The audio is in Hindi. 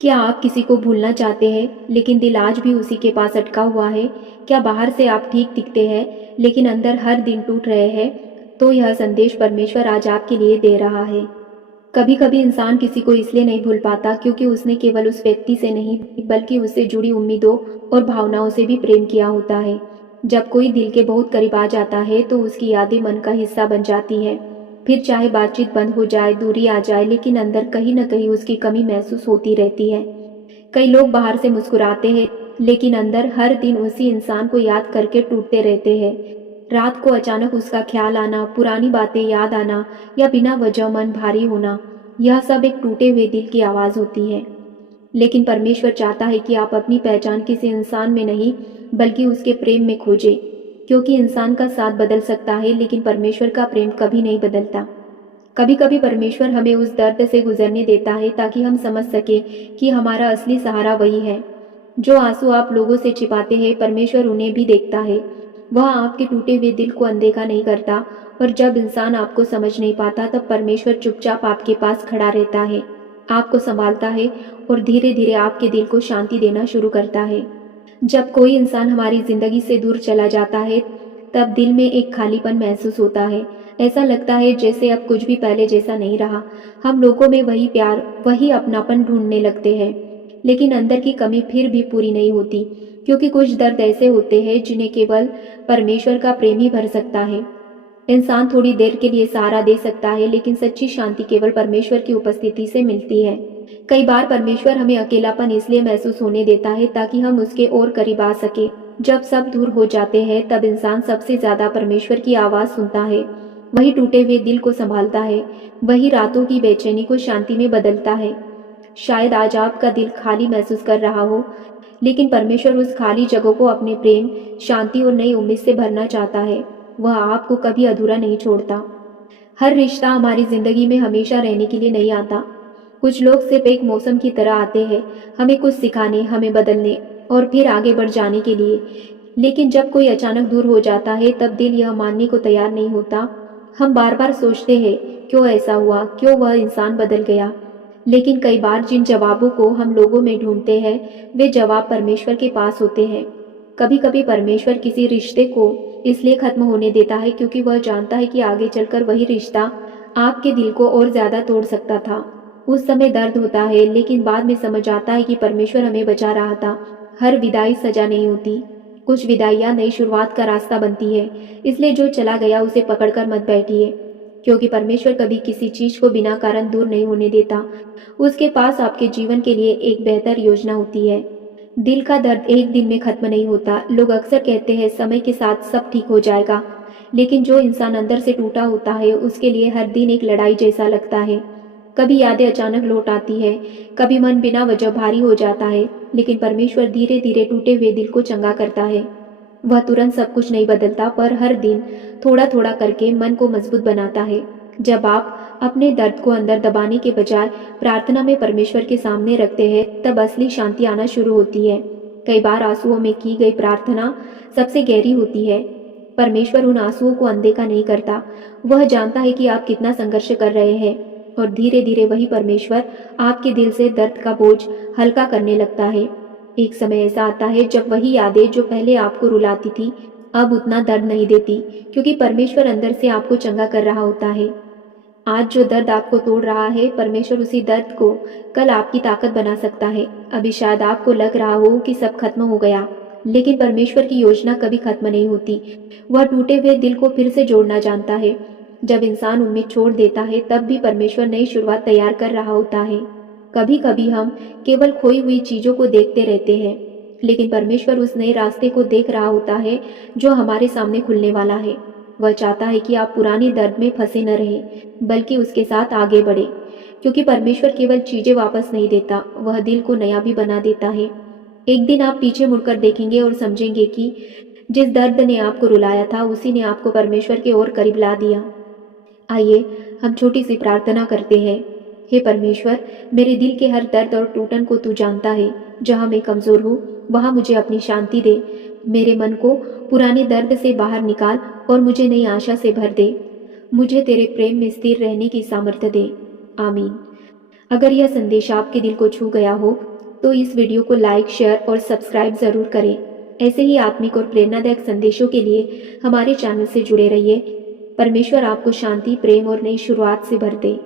क्या आप किसी को भूलना चाहते हैं लेकिन दिल आज भी उसी के पास अटका हुआ है? क्या बाहर से आप ठीक दिखते हैं लेकिन अंदर हर दिन टूट रहे हैं? तो यह संदेश परमेश्वर आज आपके लिए दे रहा है। कभी कभी इंसान किसी को इसलिए नहीं भूल पाता क्योंकि उसने केवल उस व्यक्ति से नहीं बल्कि उससे जुड़ी उम्मीदों और भावनाओं से भी प्रेम किया होता है। जब कोई दिल के बहुत करीब आ जाता है तो उसकी यादें मन का हिस्सा बन जाती है। फिर चाहे बातचीत बंद हो जाए, दूरी आ जाए, लेकिन अंदर कहीं न कहीं उसकी कमी महसूस होती रहती है। कई लोग बाहर से मुस्कुराते हैं लेकिन अंदर हर दिन उसी इंसान को याद करके टूटते रहते हैं। रात को अचानक उसका ख्याल आना, पुरानी बातें याद आना या बिना वजह मन भारी होना, यह सब एक टूटे हुए दिल की आवाज़ होती है। लेकिन परमेश्वर चाहता है कि आप अपनी पहचान किसी इंसान में नहीं बल्कि उसके प्रेम में खोजें, क्योंकि इंसान का साथ बदल सकता है लेकिन परमेश्वर का प्रेम कभी नहीं बदलता। कभी कभी परमेश्वर हमें उस दर्द से गुजरने देता है ताकि हम समझ सके कि हमारा असली सहारा वही है। जो आंसू आप लोगों से छिपाते हैं परमेश्वर उन्हें भी देखता है। वह आपके टूटे हुए दिल को अनदेखा नहीं करता, और जब इंसान आपको समझ नहीं पाता तब परमेश्वर चुपचाप आपके पास खड़ा रहता है, आपको संभालता है और धीरे धीरे आपके दिल को शांति देना शुरू करता है। जब कोई इंसान हमारी जिंदगी से दूर चला जाता है तब दिल में एक खालीपन महसूस होता है। ऐसा लगता है जैसे अब कुछ भी पहले जैसा नहीं रहा। हम लोगों में वही प्यार, वही अपनापन ढूंढने लगते हैं, लेकिन अंदर की कमी फिर भी पूरी नहीं होती, क्योंकि कुछ दर्द ऐसे होते हैं जिन्हें केवल परमेश्वर का प्रेम ही भर सकता है। इंसान थोड़ी देर के लिए सहारा दे सकता है लेकिन सच्ची शांति केवल परमेश्वर की उपस्थिति से मिलती है। कई बार परमेश्वर हमें अकेलापन इसलिए महसूस होने देता है ताकि हम उसके और करीब आ सके। जब सब दूर हो जाते हैं तब इंसान सबसे ज्यादा परमेश्वर की आवाज सुनता है। वही टूटे हुए दिल को संभालता है, वही रातों की बेचैनी को शांति में बदलता है। शायद आज आपका दिल खाली महसूस कर रहा हो, लेकिन परमेश्वर उस खाली जगह को अपने प्रेम, शांति और नई उम्मीद से भरना चाहता है। वह आपको कभी अधूरा नहीं छोड़ता। हर रिश्ता हमारी जिंदगी में हमेशा रहने के लिए नहीं आता। कुछ लोग सिर्फ एक मौसम की तरह आते हैं, हमें कुछ सिखाने, हमें बदलने और फिर आगे बढ़ जाने के लिए। लेकिन जब कोई अचानक दूर हो जाता है तब दिल यह मानने को तैयार नहीं होता। हम बार बार सोचते हैं, क्यों ऐसा हुआ, क्यों वह इंसान बदल गया। लेकिन कई बार जिन जवाबों को हम लोगों में ढूंढते हैं वे जवाब परमेश्वर के पास होते हैं। कभी कभी परमेश्वर किसी रिश्ते को इसलिए खत्म होने देता है क्योंकि वह जानता है कि आगे चलकर वही रिश्ता आपके दिल को और ज्यादा तोड़ सकता था। उस समय दर्द होता है लेकिन बाद में समझ आता है कि परमेश्वर हमें बचा रहा था। हर विदाई सजा नहीं होती, कुछ विदाइयां नई शुरुआत का रास्ता बनती है। इसलिए जो चला गया उसे पकड़कर मत बैठिए, क्योंकि परमेश्वर कभी किसी चीज को बिना कारण दूर नहीं होने देता। उसके पास आपके जीवन के लिए एक बेहतर योजना होती है। दिल का दर्द एक दिन में खत्म नहीं होता। लोग अक्सर कहते हैं समय के साथ सब ठीक हो जाएगा, लेकिन जो इंसान अंदर से टूटा होता है उसके लिए हर दिन एक लड़ाई जैसा लगता है। कभी यादें अचानक लौट आती है, कभी मन बिना वजह भारी हो जाता है, लेकिन परमेश्वर धीरे धीरे टूटे हुए दिल को चंगा करता है। वह तुरंत सब कुछ नहीं बदलता, पर हर दिन थोड़ा थोड़ा करके मन को मजबूत बनाता है। जब आप अपने दर्द को अंदर दबाने के बजाय प्रार्थना में परमेश्वर के सामने रखते हैं तब असली शांति आना शुरू होती है। कई बार आंसुओं में की गई प्रार्थना सबसे गहरी होती है। परमेश्वर उन आंसुओं को अनदेखा नहीं करता। वह जानता है कि आप कितना संघर्ष कर रहे हैं, और धीरे धीरे वही परमेश्वर आपके दिल से दर्द का बोझ हल्का करने लगता है। एक समय ऐसा आता है जब वही यादें जो पहले आपको रुलाती थी अब उतना दर्द नहीं देती, क्योंकि परमेश्वर अंदर से आपको चंगा कर रहा होता है। आज जो दर्द आपको तोड़ रहा है परमेश्वर उसी दर्द को कल आपकी ताकत बना सकता है। अभी शायद आपको लग रहा हो कि सब खत्म हो गया, लेकिन परमेश्वर की योजना कभी खत्म नहीं होती। वह टूटे हुए दिल को फिर से जोड़ना जानता है। जब इंसान उम्मीद छोड़ देता है तब भी परमेश्वर नई शुरुआत तैयार कर रहा होता है। कभी कभी हम केवल खोई हुई चीजों को देखते रहते हैं, लेकिन परमेश्वर उस नए रास्ते को देख रहा होता है जो हमारे सामने खुलने वाला है। वह चाहता है कि आप पुराने दर्द में फंसे न रहें, बल्कि उसके साथ आगे बढ़े, क्योंकि परमेश्वर केवल चीजें वापस नहीं देता, वह दिल को नया भी बना देता है। एक दिन आप पीछे मुड़कर देखेंगे और समझेंगे कि जिस दर्द ने आपको रुलाया था उसी ने आपको परमेश्वर के और करीब ला दिया। आइए हम छोटी सी प्रार्थना करते हैं। हे परमेश्वर, मेरे दिल के हर दर्द और टूटन को तू जानता है। जहाँ मैं कमजोर हूँ वहाँ मुझे अपनी शांति दे। मेरे मन को पुराने दर्द से बाहर निकाल और मुझे नई आशा से भर दे। मुझे तेरे प्रेम में स्थिर रहने की सामर्थ्य दे। आमीन। अगर यह संदेश आपके दिल को छू गया हो तो इस वीडियो को लाइक, शेयर और सब्सक्राइब ज़रूर करें। ऐसे ही आत्मिक और प्रेरणादायक संदेशों के लिए हमारे चैनल से जुड़े रहिए। परमेश्वर आपको शांति, प्रेम और नई शुरुआत से भर दे।